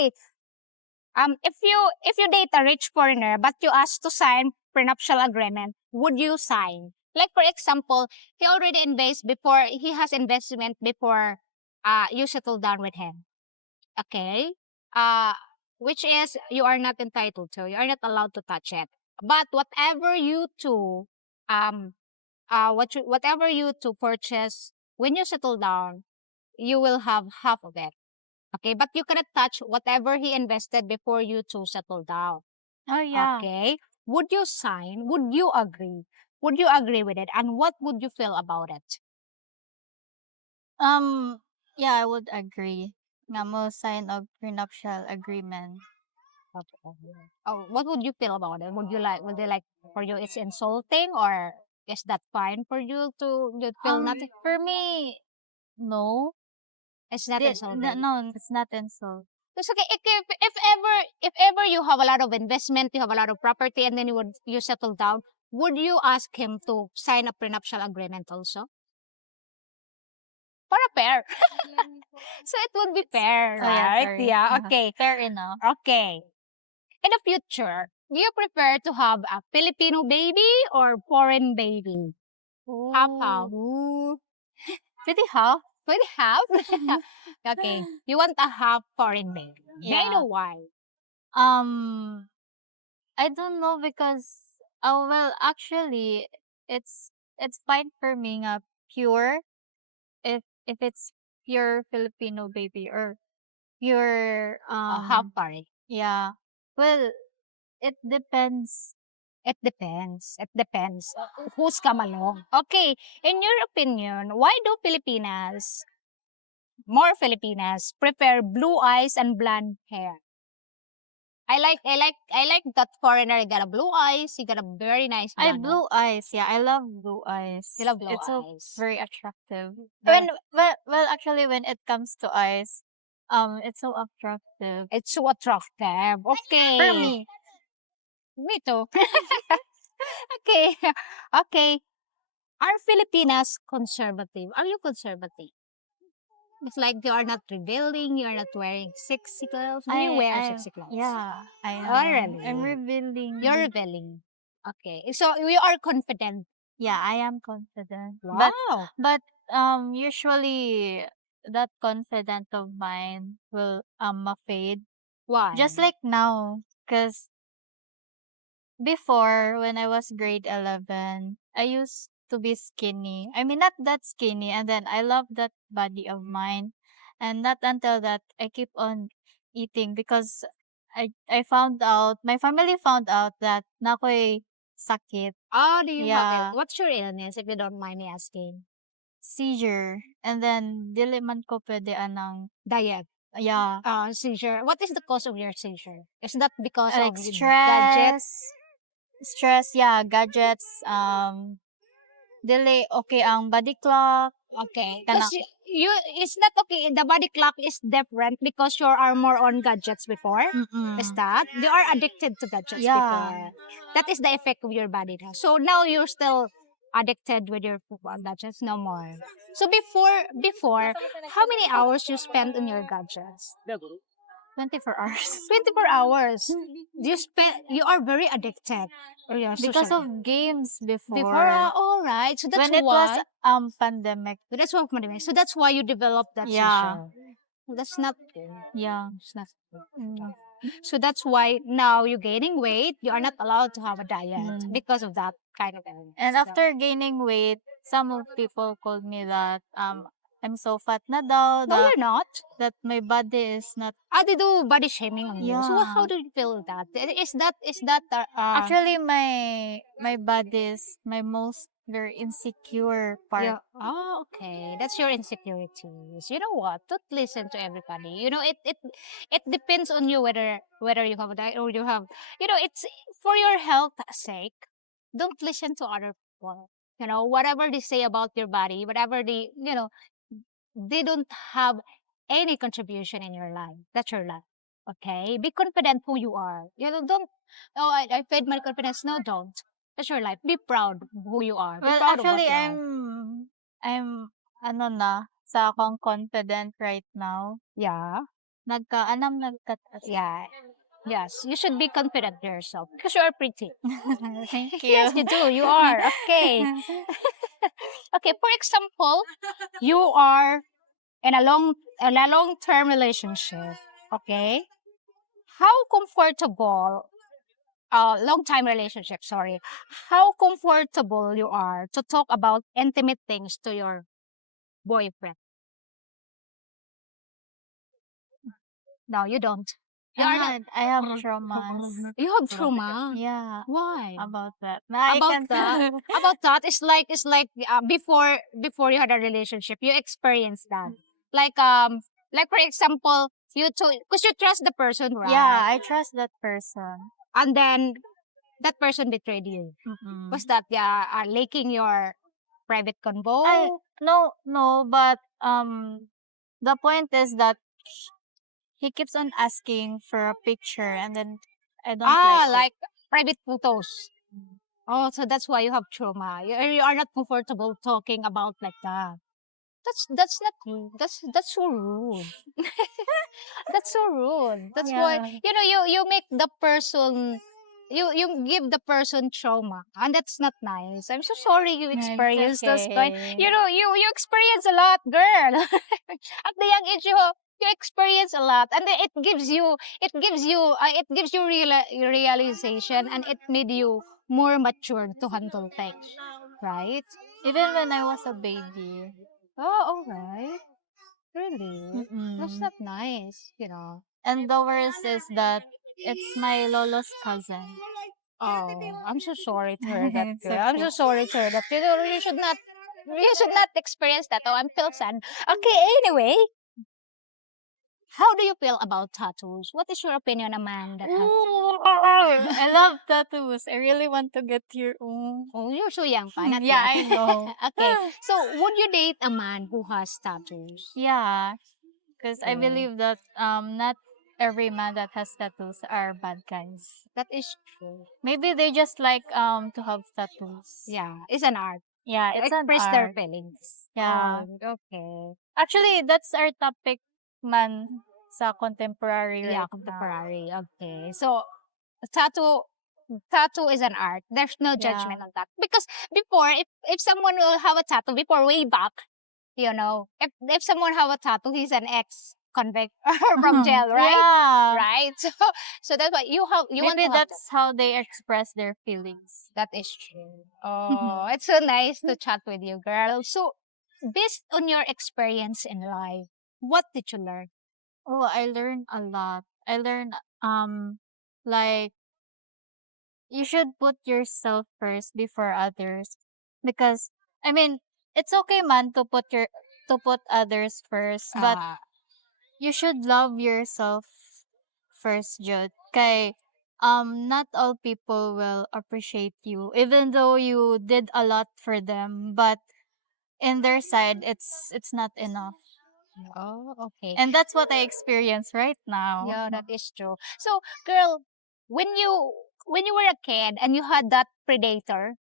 Okay. If you date a rich foreigner but you ask to sign prenuptial agreement, would you sign? Like for example, he has investment before you settle down with him. Okay? Uh which is you are not entitled to. You are not allowed to touch it. But whatever you two whatever you two purchase when you settle down, you will have half of it. Okay, but you cannot touch whatever he invested before you two settle down. Oh, yeah. Okay. Would you sign? Would you agree? Would you agree with it? And what would you feel about it? Yeah, I would agree. Nga mo sign of prenuptial agreement. Okay. Oh, what would you feel about it? Would you like, for you it's insulting, or is that fine for you to you feel nothing? For me, no. It's not insulting. No, it's not insult. It's okay. If ever you have a lot of investment, you have a lot of property, and then you settle down, would you ask him to sign a prenuptial agreement also? For a pair. So it would be fair, Oh, yeah, right? sorry. Yeah, Uh-huh. okay. Fair enough. Okay. In the future, do you prefer to have a Filipino baby or foreign baby? Half. Ooh. Pretty half? Pretty half? Okay. You want a half foreign baby. May I Yeah. know why? I don't know because well, actually it's fine for me nga pure if it's pure Filipino baby or pure Half foreign. yeah. Well, it depends. It depends. It depends. Who's come along? Okay. In your opinion, why do more Filipinas, prefer blue eyes and blonde hair? I like that foreigner. He got a blue eyes. He got a very nice blonde hair. Blue eyes. Yeah, I love blue eyes. You love blue It's so eyes. very attractive. But- Well, actually, when it comes to eyes, it's so attractive It's so attractive. Okay. for me. Me too. Okay. Okay. Are Filipinas conservative? Are you conservative? It's like you are not revealing, you are not wearing sexy clothes. Do you wear sexy clothes? Yeah, I am. Oh, really? I'm revealing. You're rebelling. Okay. So you are confident. Yeah, I am confident. Wow. But usually that confident of mine will fade. Why? Just like now, because before when I was grade 11, I used to be skinny. I mean, not that skinny, and then I love that body of mine, and not until that I keep on eating because I found out my family found out that nakoy sakit. Oh, do you have Yeah. it? What's your illness, if you don't mind me asking? Seizure, and then dili man ko pwede anang Diet. yeah. Seizure. What is the cause of your seizure? Is that because Like of stress, yeah, gadgets, dili okay ang body clock. Okay. Kana- Because it's not okay. The body clock is different because you are more on gadgets before. Is that? You are addicted to gadgets Yeah. before. That is the effect of your body now. So now you're still addicted with your gadgets? No more. So before, how many hours you spend on your gadgets? 24 hours. 24 hours. You are very addicted. Or you are Because social- of games before. all right. So that's when it why. was pandemic. So that's what pandemic. So that's why you developed that Yeah. seizure. That's not good. Yeah. It's not good. So that's why now you're gaining weight. You are not allowed to have a diet because of that kind of illness. And after gaining weight, some of people called me that I'm so fat na daw. No, you're not. That my body is not. They do body shaming on you. So Yeah. how do you feel with that? Is that Actually, my body is my most very insecure part. yeah. Oh, okay. That's your insecurities. You know what? Don't listen to everybody. You know, it depends on you whether you have a diet or you have. You know, it's for your health sake. Don't listen to other people. You know, whatever they say about your body, whatever they don't have any contribution in your life. That's your life. Okay? Be confident who you are. You know, don't, oh, I fed my confidence. No, don't. That's your life. Be proud of who you are. Be Well, proud actually, of what you are. I'm ano na sa akong confident right now. Yeah. nagkataas. Yeah. Yes, you should be confident in yourself because you are pretty. Thank you. Yes, you do. You are. Okay. Okay, for example, you are in a long-term relationship, okay? How comfortable long time relationship, sorry. How comfortable you are to talk about intimate things to your boyfriend? No, you don't. You are not. I have traumas. You have trauma. Yeah, Why? about that. I About can't. that? About that, it's like before you had a relationship, you experienced that. Like like for example, because you trust the person, Yeah, right? I trust that person. And then that person betrayed you. Mm-mm. Was that leaking your private convo? No, but the point is that he keeps on asking for a picture, and then I don't like it. Like private photos. Oh, so that's why you have trauma. You are not comfortable talking about like that. That's not rude. That's so rude. That's so rude. That's why Yeah. you make the person you give the person trauma, and that's not nice. I'm so sorry you Yeah, it's experienced those kind. okay. You experience a lot, girl. At the young age you experience a lot, and then it gives you realization, and it made you more mature to handle things, right? Even when I was a baby. Oh, all right. Really? That's Mm-mm. not nice. And the worst is that it's my lolo's cousin. Oh, I'm so sorry to hear that, It's girl. I'm okay. so sorry to hear that. You should not experience that. Oh, I'm feel sad. Okay, anyway, how do you feel about tattoos? What is your opinion, on a man that has? Ooh, I love tattoos. I really want to get your Oh, you're so young, pa, not Yeah, yet. I know. Okay, so would you date a man who has tattoos? Yeah, because I Oh, believe that not every man that has tattoos are bad guys. that is true. Maybe they just like to have tattoos. Yeah, it's an art. Yeah, To it's an express their art. feelings. Yeah. Oh, okay. Actually, that's our topic man sa contemporary Yeah, right now. contemporary. Okay. So tattoo tattoo is an art. There's no Yeah. judgment on that. Because before, if someone will have a tattoo before way back, if someone have a tattoo, he's an ex convict from jail, right? Yeah. Right. So that's why you want Maybe to have that. that's how they express their feelings. That is true. Oh, it's so nice to chat with you, girl. So based on your experience in life, what did you learn? Oh, I learned a lot. I learned like you should put yourself first before others, because I mean it's okay man to put others first, but Uh, you should love yourself first, Jude. Kay not all people will appreciate you even though you did a lot for them, but in their side it's not enough. oh, okay. And that's what I experience right now. Yeah, that is true. So, girl, when you were a kid and you had that predator,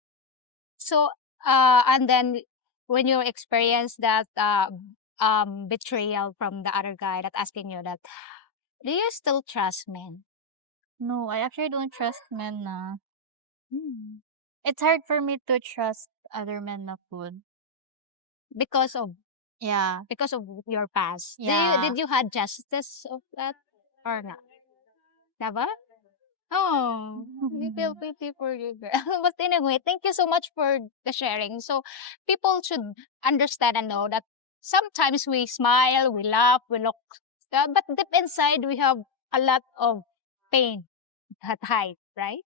so and then when you experienced that betrayal from the other guy that asking you that, do you still trust men? No, I actually don't trust men na. Hmm. It's hard for me to trust other men na food. Because of Yeah. because of your past. Yeah. Did you had justice of that or not? Never? Oh, we feel pity for you, girl. But anyway, thank you so much for the sharing. So people should understand and know that sometimes we smile, we laugh, we look, but deep inside we have a lot of pain that hide, right?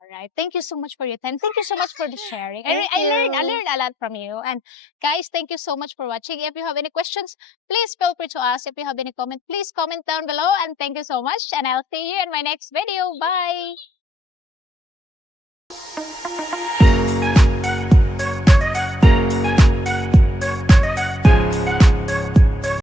All right. Thank you so much for your time. Thank you so much for the sharing. Thank I learned you. a lot from you. And guys, thank you so much for watching. If you have any questions, please feel free to ask. If you have any comment, please comment down below. And thank you so much. And I'll see you in my next video. Bye.